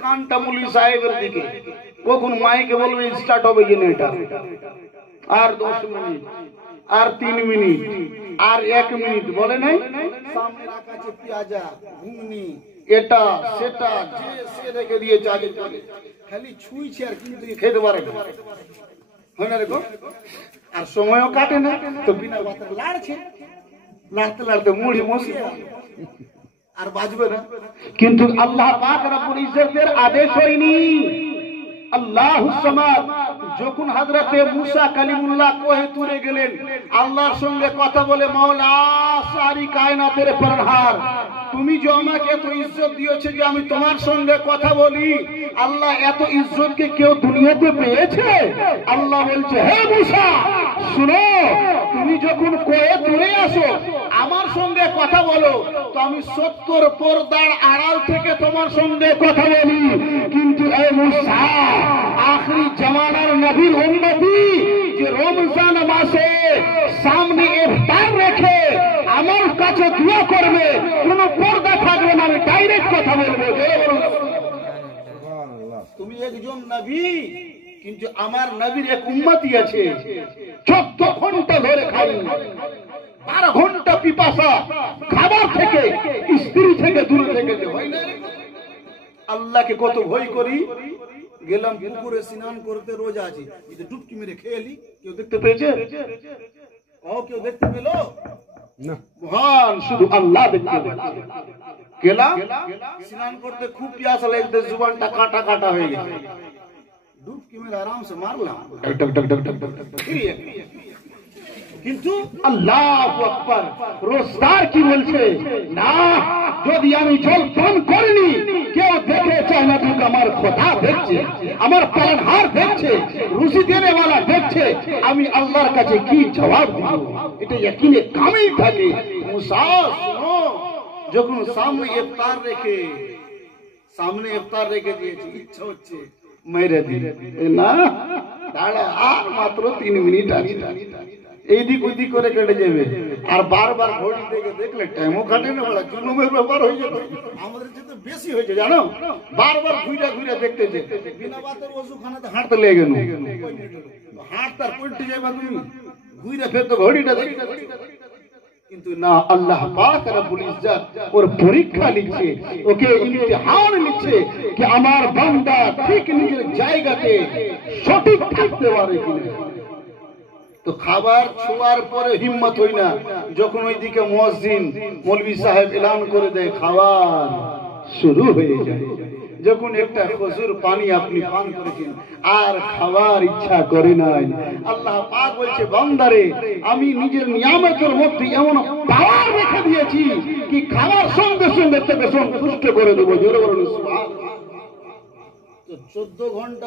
কানটা মৌলভী সাহেবের দিকে, কখন মাইকে বলবে স্টার্ট হবে কিনা এটা, আর 10 মিনিট, আর 3 মিনিট, আর 1 মিনিট, বলে নাই সামনে রাখা আছে পেঁয়াজা, ঘুগনি, এটা সেটা যে সে রেখে দিয়েছে আগে চলে, খালি ছুঁইছে আর কিন্তু খেতে পারে না, হয় না রেখো, আর সময়ও কাটে না, তো বিনা বাতে লাড়ছে, লাড়তে লাড়তে মুড়ি মশি আর বাজবে না। কিন্তু আল্লাহ পাক রব্বুল ইজ্জতের আদেশ হয়নি। আল্লাহুস সামাদ, যখন হযরতে মুসা কালিমুল্লাহ কোহে তুরে গেলেন, আল্লাহর সঙ্গে কথা বলে, মাওলা সারি কায়নাতের পালনহার, তুমি যে আমাকে এত ইজ্জত দিয়েছো যে আমি তোমার সঙ্গে কথা বলি, আল্লাহ এত ইজ্জত কি কেউ দুনিয়াতে পেয়েছে? আল্লাহ বলছে, হে মুসা শুনো, তুমি যখন কোহে তুরে আসো আমার সঙ্গে কথা বলো, তো আমি 70 পর্দার আড়াল থেকে তোমার সঙ্গে কথা বলি। কিন্তু হে মুসা, আখরি জামানার নবীর উম্মতি যে রমজান মাসে সামনে ইফতার রেখে আমার কাছে দোয়া করবে, কোনো পর্দা থাকবে না, আমি ডাইরেক্ট কথা বলবো। তুমি একজন নবী, কিন্তু আমার নবীর এক উম্মতি আছে 14 ঘন্টা ধরে খাই, 12 ঘন্টা পিপাসা, খাবার থেকে স্ত্রী থেকে দূরে থেকে, হয় না? আল্লাহকে কত ভয় করি, গেলাম পুকুরে স্নান করতে, রোজা আছি, যদি ডুবকি মেরে খেয়ে এলি, কেউ দেখতে পেয়েছে? কেউ দেখতে পেল না, মহান শুধু আল্লাহ দেখতে পেয়েছে। গেলাম স্নান করতে, খুব পিয়াসা লাগছে, জুবানটা কাটা কাটা হয়ে গেছে, ডুবকি মেরে আরামসে মারলাম, কিন্তু আল্লাহু আকবার, রোজদার কি বলছে, না যদি আমি জল পান করিনি, কেউ দেখে চায় না, কিন্তু আমার খোদা দেখছে, আমার পালনহার দেখছে, রুজি দেনেওয়ালা দেখছে, আমি আল্লাহর কাছে কি জবাব দিব? এটা ইয়াকিনে কামেই থাকে। মুসা শুনো, যখন সামনে ইফতার রেখে দিয়েছি, ইচ্ছা হচ্ছে মেরে দিই, না দাঁড়া, আর মাত্র 3 মিনিট আছে, এইদিক ওইদিক করে কেটে যাবে, আর বারবার ঘড়ি থেকে দেখলে টাইমও কাটে না, বলা জুলুমের ব্যাপার হয়ে যাবে, আমাদের যেতে বেশি হয়েছে জানো, বারবার ঘুরে ঘুরে দেখতে যেতে, বিনা বাতের ওযুখানাতে হাঁটতে লেগে গেল, হাঁটতে আর পল্টে যাবে, তুমি ঘুরে ফের তো ঘড়িটা দেখতে। কিন্তু না, আল্লাহ পাক রব্বুল ইজ্জত ওর পরীক্ষা নিচ্ছে, ওকে ইমতিহান নিচ্ছে যে আমার বান্দা ঠিক নিজের জায়গাতে সঠিক থাকতে পারে কিনা। তো খাবার ছোঁয়ার পরে হিম্মত হই না, যখন ওইদিকে মুয়াজ্জিন মৌলভী সাহেব এলান করে দেয় খাবার শুরু হয়ে যায়, যখন একটা খজুর পানি আপনি পান করেছেন আর খাবার ইচ্ছা করে নাই, আল্লাহ পাক বলছে, বান্দারে আমি নিজের নিয়ামতের মধ্যে এমন পাওয়ার রেখে দিয়েছি কি খাবার সঙ্গে সঙ্গে তোকে সন্তুষ্ট করে দেবো। জোরে বলুন সুবহানাল্লাহ। তো 14 ঘন্টা